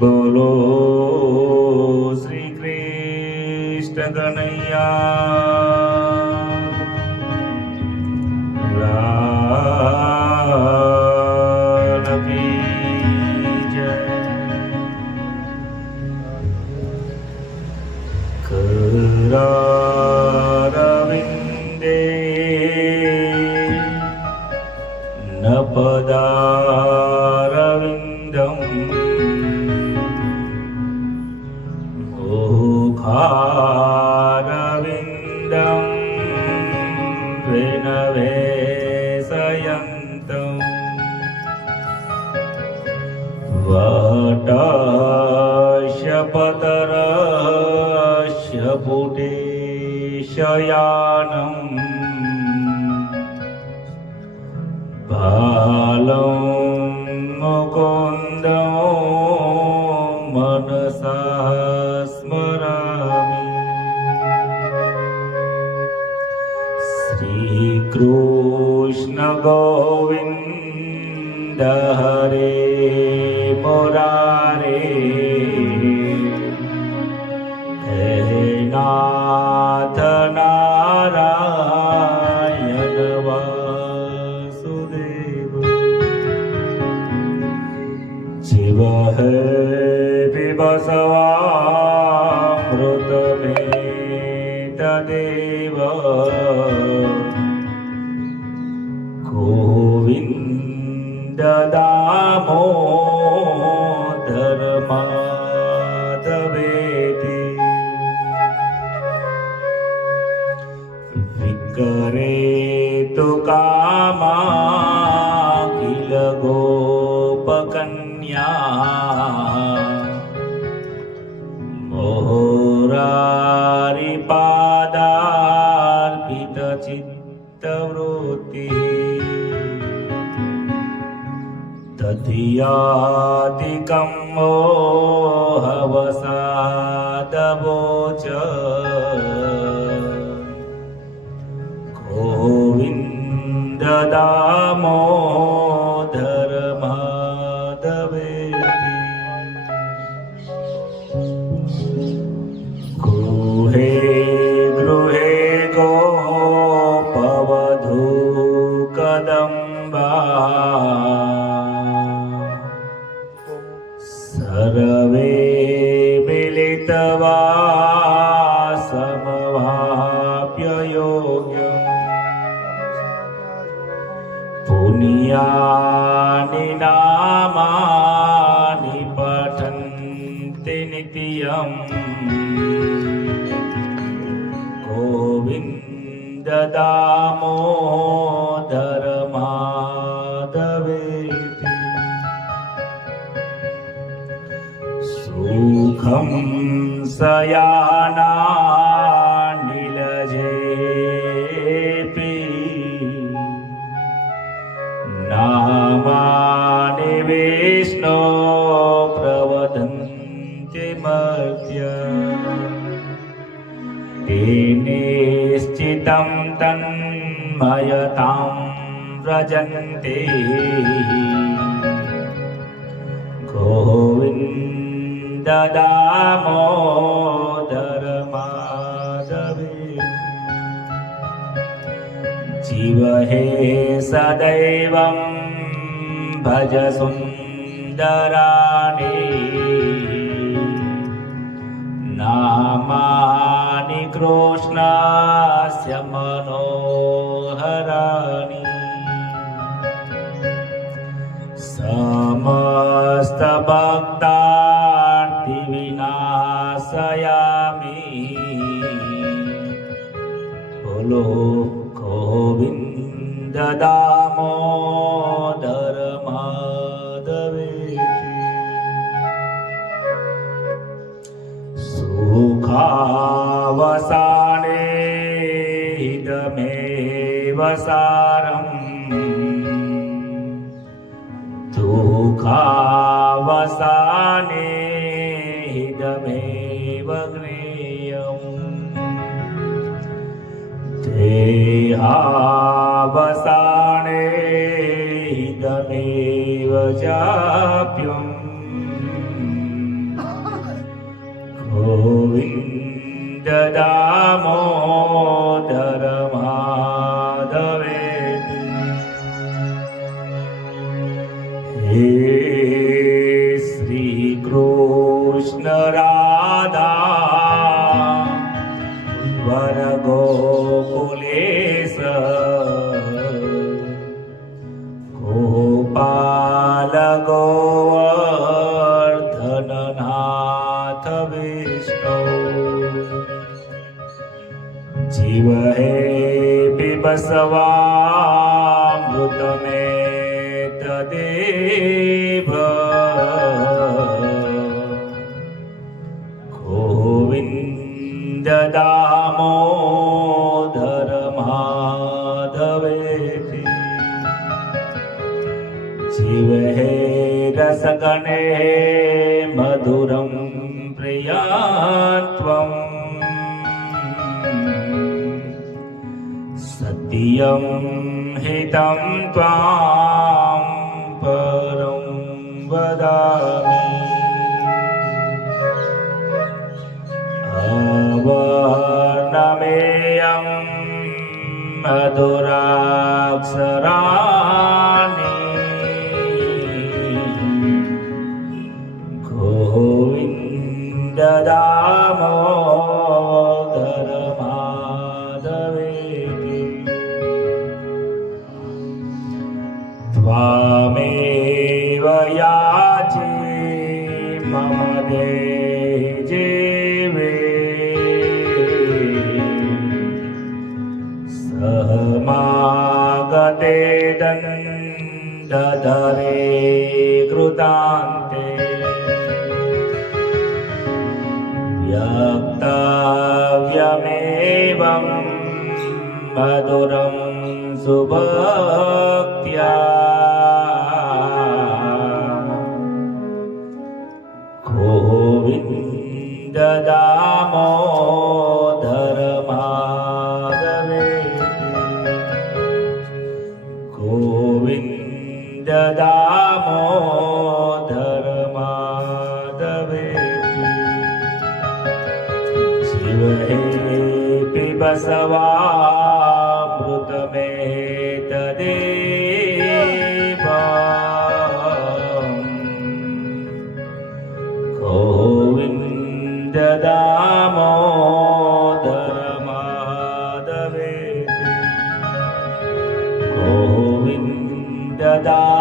બોલો શ્રી કૃષ્ણ કનૈયા पुटेशयानम् बालं मुकुन्दं मनसा स्मरामि श्रीकृष्ण गोविन्द हरे मुरारे हे ഗോവിന്ദ ദാമോ धियादिकं मोहवसादवोच। गोविन्द ददाम सर्वे मिलितवा समवाप्य योग्यम् पुण्यानि नामानि पठन्ति नित्यम् गोविन्द सुखं सयानानिलजेपि नामानि विष्णो प्रवदन्ति मर्त्य तेनेश्चितं तन्मयतां व्रजन्ते। गोविन्द दामोदर माधवे जीव हे सदैवं भज सुन्दराणि नामानि कृष्णस्य मनोहराणि समस्तभक्तार्तिविनाशयामि बोलो गोविन्द दामोदर माधवे सुखावसाने इदमेव सारम्। दुःखावसाने દેહાવસાને ઇદમેવ જાપ્યમ ગોવિંદ દામોદર માધવે હે શ્રી કૃષ્ણ રાધા વર जीव हे पिबसवामृतमे तदे भ कोविन्द ददामो हे रसगणे यं हितं त्वां परं वदामि। अवर्णमेयं मधुराक्षरा जे स मागते दण् कृतान्ते। व्यक्तव्यमेवं मधुरं सुभक्त्या। ગોવિંદ દામોધર માધવે ગોવિંદ દામોદર માધવે શિવ હે પિબસવામૃતમે da